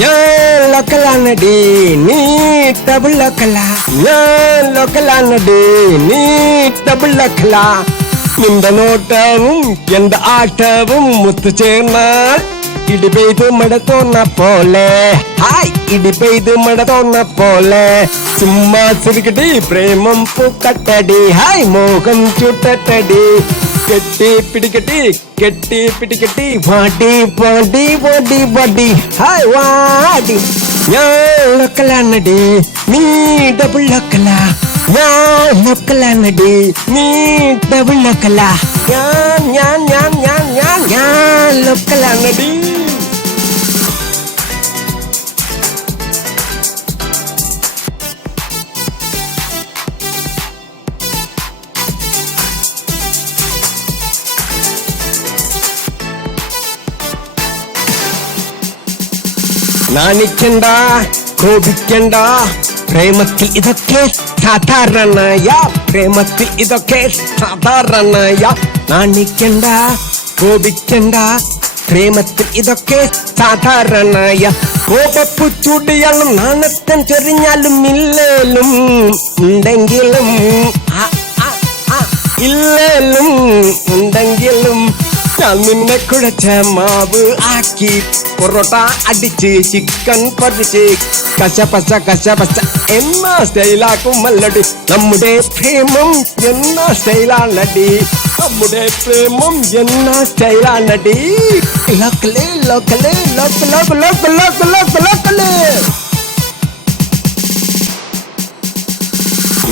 ഞാൻ ലോക്കലാണടി നീ ഡബിൾ ലോക്കല, ഞാൻ ലോക്കലാണടി നീ ഡബിൾ ലോക്കല. നിന്റെ നോട്ടവും എന്റെ ആട്ടവും മുത്തുചേർന്നാൽ ഇടിപെയ്ത് മഴ തോന്ന പോലെ, ഹായ് ഇടിപെയ്ത് മഴ തോന്ന പോലെ. ചുമ്മാ സിരിക്കടി പ്രേമം പൂക്കട്ടടി, ഹായ് മോഹം ചുട്ടട്ടടി. കെട്ടി പിടിക്കട്ടി കെട്ടി പിടിക്കട്ടി വാടി വാടി വാടി വാടി, ഹായ് വാടി. ഞാൻ ലോക്കലാണടി നീ ഡബിൾ ലോക്കല, ഞാൻ ലോക്കലാണടി നീ ഡബിൾ ലോക്കല. ഞാൻ ലോക്കലാണടി. നാണിക്കണ്ട കോപിക്കണ്ട, പ്രേമത്തിൽ ഇതൊക്കെ സാധാരണയ, പ്രേമത്തിൽ ഇതൊക്കെ സാധാരണയ. നാണിക്കണ്ട കോപിക്കണ്ട, പ്രേമത്തിൽ ഇതൊക്കെ സാധാരണയ. കോപപ്പു ചൂടിയാലും നാണത്തം ചൊരിഞ്ഞാലും ഇല്ലേലും ഉണ്ടെങ്കിലും, ഇല്ലേലും ഉണ്ടെങ്കിലും ഞാൻ നിന്നെ കുഴച്ച മാവ് ആക്കി പൊറോട്ട അടിച്ച് ചിക്കൻ പൊരിച്ച് കശപശ കശപശ എന്ന സ്റ്റൈലാക്കുമല്ലടി. നമ്മുടെ പ്രേമം എന്ന സ്റ്റൈലാണടി, നമ്മുടെ പ്രേമം എന്ന സ്റ്റൈലാണടി. Local local lock lock lock lock lock local.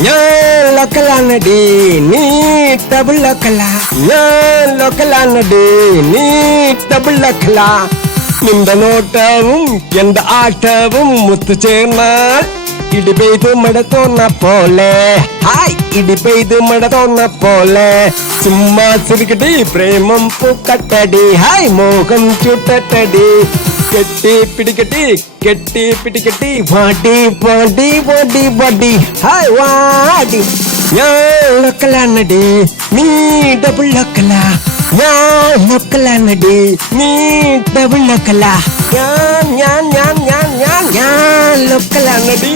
ഞാൻ ലോക്കലാണടി നീ ഡബിൾ ലോക്കല, ഞാൻ ലോക്കലാണടി നീ ഡബിൾ ലോക്കല. നിന്റെ നോട്ടവും എന്റെ ആട്ടവും മുത്തുചേർന്നാൽ ഇടിപെയ്ത് മഴ തോന്ന പോലെ, ഹായ് ഇടിപെയ്ത് മഴ തോന്ന പോലെ. ചുമ്മാ സിരിക്കടി പ്രേമം പൂക്കട്ടടി, ഹായ് മോഹം ചുട്ടട്ടടി. കെട്ടി പിടിക്കട്ടി കെട്ടി പിടിക്കട്ടി വാടി വാടി വാടി വാടി, ഹായ് വാടി. ഞാൻ ലോക്കലാണടി നീ ഡബിൾ ലോക്കല, ഞാൻ ലോക്കലാണടി നീ ഡബിൾ ലോക്കല. ഞാൻ ലോക്കലാണടി.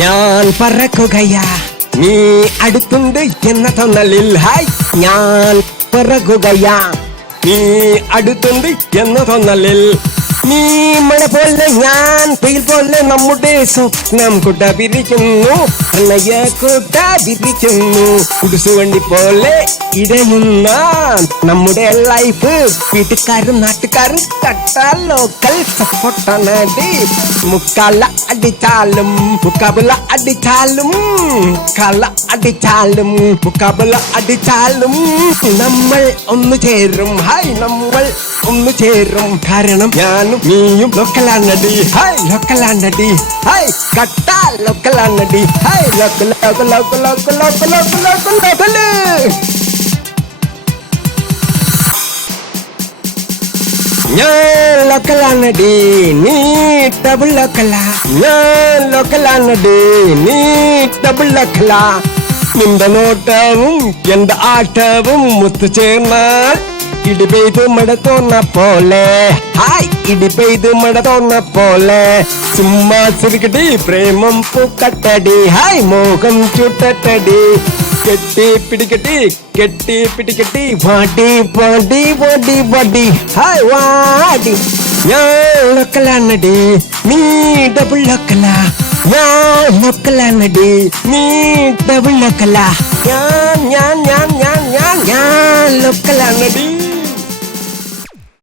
ഞാൻ പറക്കുകയാ നീ അടുത്തുണ്ട് എന്ന തോന്നലിൽ, ഹായ് ഞാൻ പറകുകയാ നീ അടുത്തുണ്ട് എന്ന തോന്നലിൽ. നീ മഴ പോലെ ഞാൻ പെയിൽ പോലെ നമ്മുടെ സ്വപ്നം കുട്ട വിരിക്കുന്നു, പ്രണയ കുട്ട വിരിക്കുന്നു. കുടിസുവണ്ടി പോലെ ഇടയുന്ന നമ്മുടെ ലൈഫ് വീട്ടുകാരും നാട്ടുകാരും കട്ട ലോക്കൽ സപ്പോർട്ടാണടി. മുക്കാല അടിച്ചാലും മുക്കാബുല അടിച്ചാലും, കല അടിച്ചാലും മുക്കാബുല അടിച്ചാലും നമ്മൾ ഒന്നു ചേരും, ഹായ് നമ്മൾ ഒന്നു ചേരും. കാരണം ഞാനും നീയും ലോക്കലാണടി, ഹായ് ലോക്കലാണടി, ഹായ് കട്ട ലോക്കലാണടി, hi lock lock lock lock lock lock lock local. ഞാൻ ലോക്കലാണടി നീ ഡബിൾ ലോക്കല, ഞാൻ ലോക്കലാണടി നീ ഡബിൾ ലോക്കല. നിന്റെ നോട്ടവും എന്റെ ആട്ടവും മുത്തുചേർന്നാൽ ഇടിപെയ്ത് മഴ തോന്ന പോലെ, ഹായ് ഇടിപെയ്ത് മഴ തോന്ന പോലെ. ചുമ്മാ സിരിക്കടി പ്രേമം പൂക്കട്ടടി, ഹായ് മോഹം ചുട്ടട്ടടി. കെട്ടി പിടിക്കട്ടി കെട്ടി പിടിക്കട്ടി വാടി വാടി വാടി വാടി, ഹായ് വാടി. ഞാൻ ലോക്കലാണടി നീ ഡബിൾ ലോക്കല, ഞാൻ ലോക്കലാണടി നീ ഡബിൾ ലോക്കല. ഞാൻ ലോക്കലാണടി.